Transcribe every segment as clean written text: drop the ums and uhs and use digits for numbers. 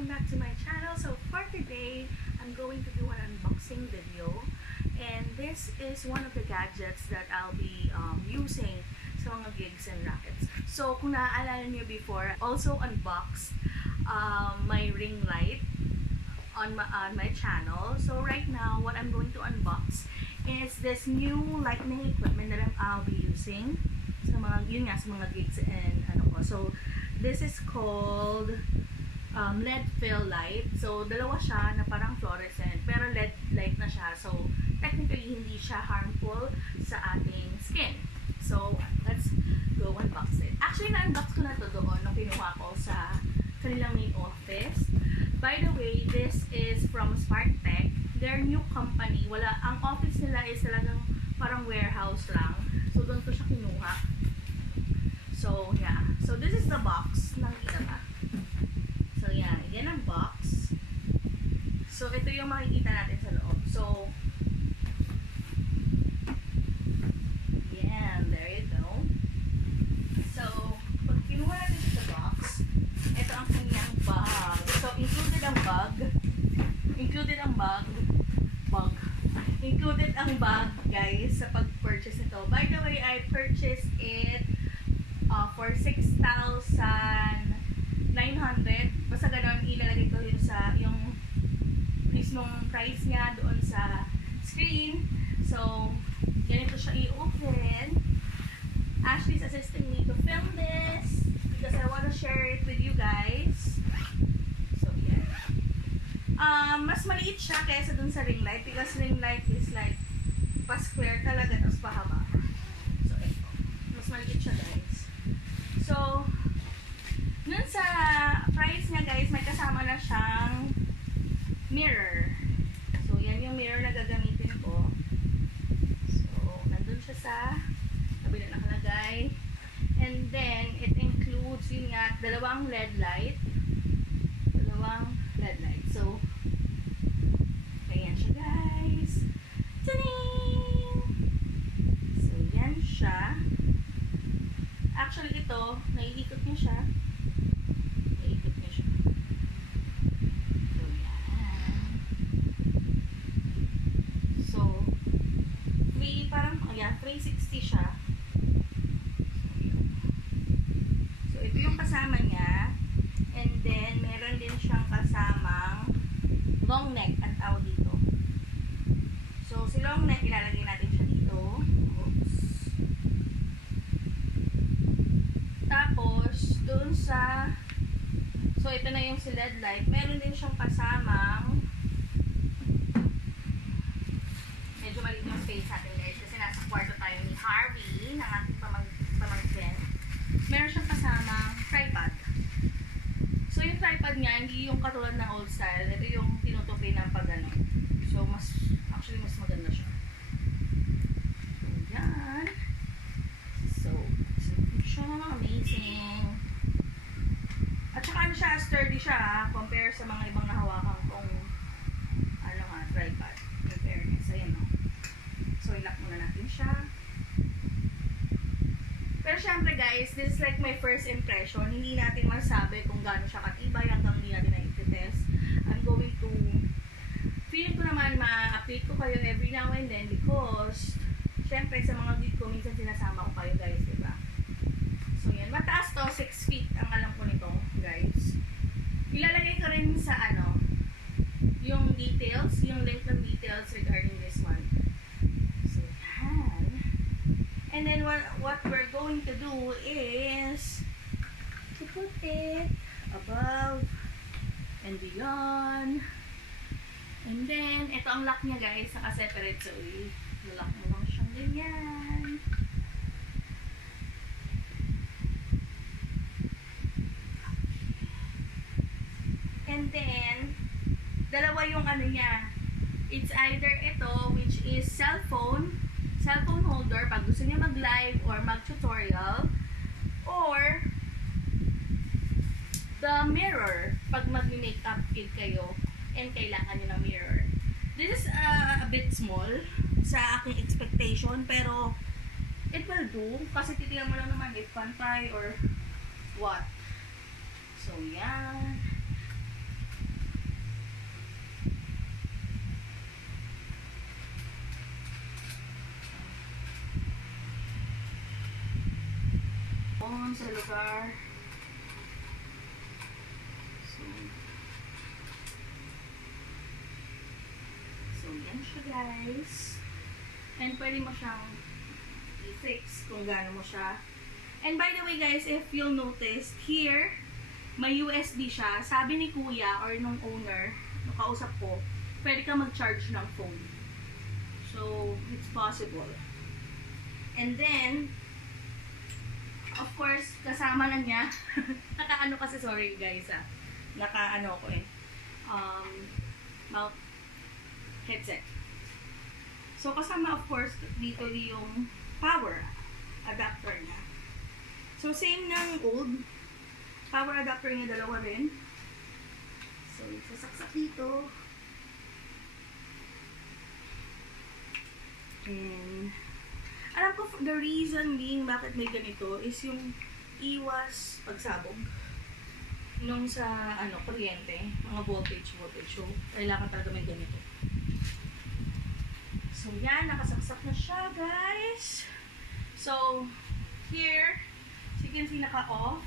welcome back to my channel. So for today, I'm going to do an unboxing video, and this is one of the gadgets that I'll be using sa mga gigs and rackets. So kung naaalala niyo before, also unboxed my ring light on my channel. So right now, what I'm going to unbox is this new lighting equipment that I'll be using sa mga, yun nga, sa mga gigs and ano ko. So this is called LED fill light. So dalawa siya na parang fluorescent, pero LED light na siya. So technically hindi siya harmful sa ating skin. So let's go unbox it. Actually na-unbox ko na to doon nung kinuha ko sa kanilang main office. By the way, this is from Smart Tech. Their new company. Ang office nila is talagang parang warehouse lang. So doon ko siya kinuha. So yeah. So this is the box. Nakikita ba? So yan. Yan ang box. So ito yung makikita natin sa loob. So yan. There you go. So pag kinuha natin sa box, ito ang kanyang bag. So included ang bag. Included ang bag, guys, sa pag-purchase nito. By the way, I purchased it for 6,900. Basta gano'n, ilalagay ko yun sa yung mismong price niya doon sa screen. So, ganito siya i-open. Ashley's assisting me to film this because I want to share it with you guys. So, yeah. Mas maliit siya kaysa dun sa ring light because ring light is like pa-square talaga, tapos pahaba. So, ito. Mas maliit siya, guys. So, nun sa price niya, guys, may kasama na siyang mirror. So, yan yung mirror na gagamitin ko. So, nandun siya sa tabi na nakalagay. And then, it includes, yun nga, dalawang LED light. So, ayan siya, guys. Ta-ding! So, yan siya. Actually, ito, naiikot niya siya. So, yan. So, parang, ayan, 360 siya. So, ito yung kasama niya. And then, meron din siyang kasamang long neck ang tawag dito. So, si long neck, ilalagay natin siya dito. Oops. Tapos, dun sa so, ito na yung si LED light. Meron din siyang kasamang medyo maliit yung space natin, guys. Kasi nasa kwarto tayo ni Harvey, ng ating pamangkin. Meron siyang kasamang tripod. So, yung tripod niya, hindi yung katulad ng old style. Ito yung tinutupi ng pag-ano. So, actually, mas maganda siya. So, yan. So, siya, amazing. At saka ano siya, sturdy siya, compare sa mga ibang nahawakan kong, tripod. In fairness, ayan o. So, ilock muna natin siya. Pero syempre guys, this is like my first impression. Hindi natin masabi kung gaano siya katibay hanggang hindi natin na-test. I'm going to, feeling ko naman ma-update ko kayo every now and then because syempre sa mga gig ko, minsan sinasama ko kayo guys, diba? So yan, mataas to, 6 feet ang alam ko nito guys. Ilalagay ko rin sa yung details, yung link ng details regarding this one. So yan. And then what we're going to do is to put it above and beyond. And then, ito ang lock niya guys, naka-separate. So, i-lock mo lang siyang ganyan. And then, dalawa yung niya. It's either ito, which is cellphone holder pag gusto niya mag-live or mag-tutorial, or the mirror pag mag-makeup kit kayo and kailangan nyo ng mirror. This is a bit small sa aking expectation, pero it will do kasi titignan mo lang naman if pantay or what. So yan. doon sa lugar. So yan siya guys. And pwede mo siyang i-fix kung gaano mo siya. And by the way guys, if you'll notice, here, may USB siya. Sabi ni kuya or nung owner, nakausap ko, pwede ka mag-charge ng phone. So, it's possible. And then, of course, kasama na niya. Naka-ano kasi, sorry guys naka-ano ko mount headset. So, kasama of course, dito yung power adapter niya. So, same ng old. Power adapter niya, dalawa rin. So, isasaksak dito. And, alam ko, the reason being bakit may ganito is yung iwas pagsabog nung sa, kuryente, mga voltage. So, kailangan talaga may ganito. So, yan, nakasaksak na siya, guys. So, here, as you can see, naka-off.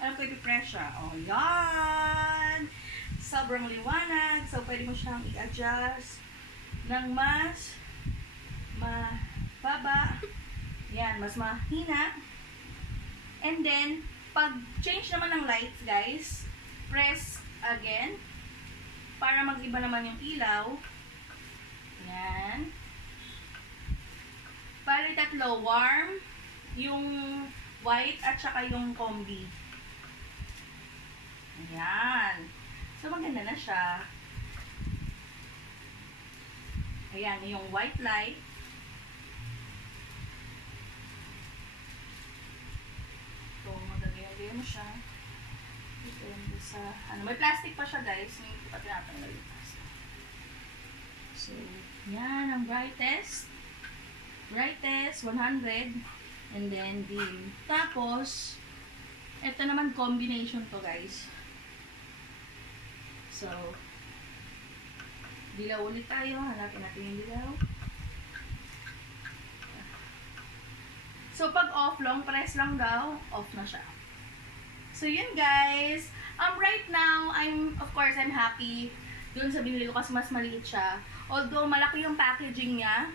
Alam ko, i-press siya. O, yan! Sobrang liwanag. So, pwede mo siyang i-adjust ng mas mababa. Yan, mas mahina. And then, pag change naman ng lights, guys, press again para mag-iba naman yung ilaw. Yan. Bali tatlo, warm, yung white, at saka yung combi. Ayan. So, maganda na siya. Ayan, yung white light. So, magagaya mo siya. Ito yung sa, may plastic pa siya guys. May pa tinatanggal yung plastic. So, yan, ang brightest. Brightest, 100. And then, dim. Tapos, ito naman combination to guys. So, dilaw ulit tayo. Hanapin natin yung dilaw. So, pag off long, press lang daw, off na siya. So, yun guys. Right now, of course, I'm happy dun sa binili ko kasi mas maliit siya. Although, malaki yung packaging niya.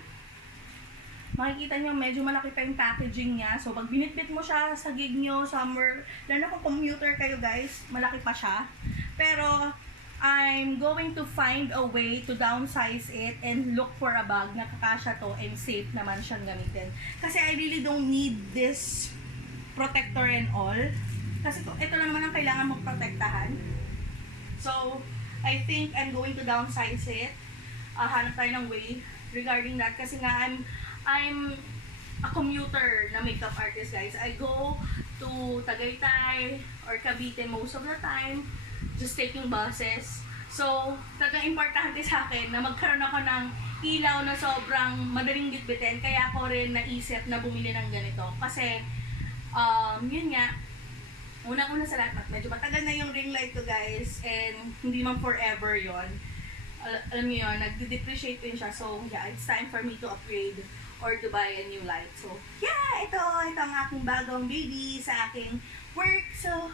Makikita nyo, medyo malaki pa yung packaging niya. So, pag binitbit mo siya sa gig nyo, somewhere, lalo kung commuter kayo guys, malaki pa siya. Pero, I'm going to find a way to downsize it and look for a bag na kakasya to and safe naman siyang gamitin. Kasi I really don't need this protector and all. Kasi ito lang naman ang kailangan mong protektahan. So, I think I'm going to downsize it. Hanap tayo ng way regarding that. Kasi nga, I'm a commuter na makeup artist, guys. I go to Tagaytay or Cavite most of the time, just taking buses. So, talagang importante sa akin na magkaroon ako ng ilaw na sobrang madaling bitbitin. Kaya ako rin naisip na bumili ng ganito. Kasi, yun nga, unang-una sa lahat, medyo matagal na yung ring light ko, guys. And hindi man forever yon. Alam niyo yun, nag-depreciate din siya. So, yeah, it's time for me to upgrade or to buy a new light. So, yeah, ito ang aking bagong baby sa aking work. So,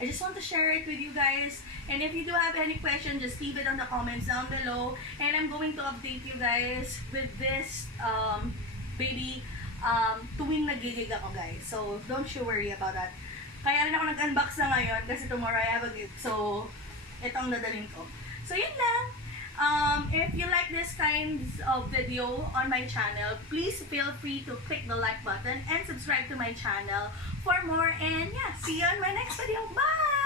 I just want to share it with you guys. And if you do have any questions, just leave it on the comments down below. And I'm going to update you guys with this baby tuwing nagigig ako, guys. So, don't you worry about that. Kaya rin ako nag-unbox na ngayon kasi tomorrow I have a gift. So, ito ang dadalhin ko. So, yun lang. If you like this kind of video on my channel, please feel free to click the like button and subscribe to my channel for more. And yeah, see you on my next video. Bye!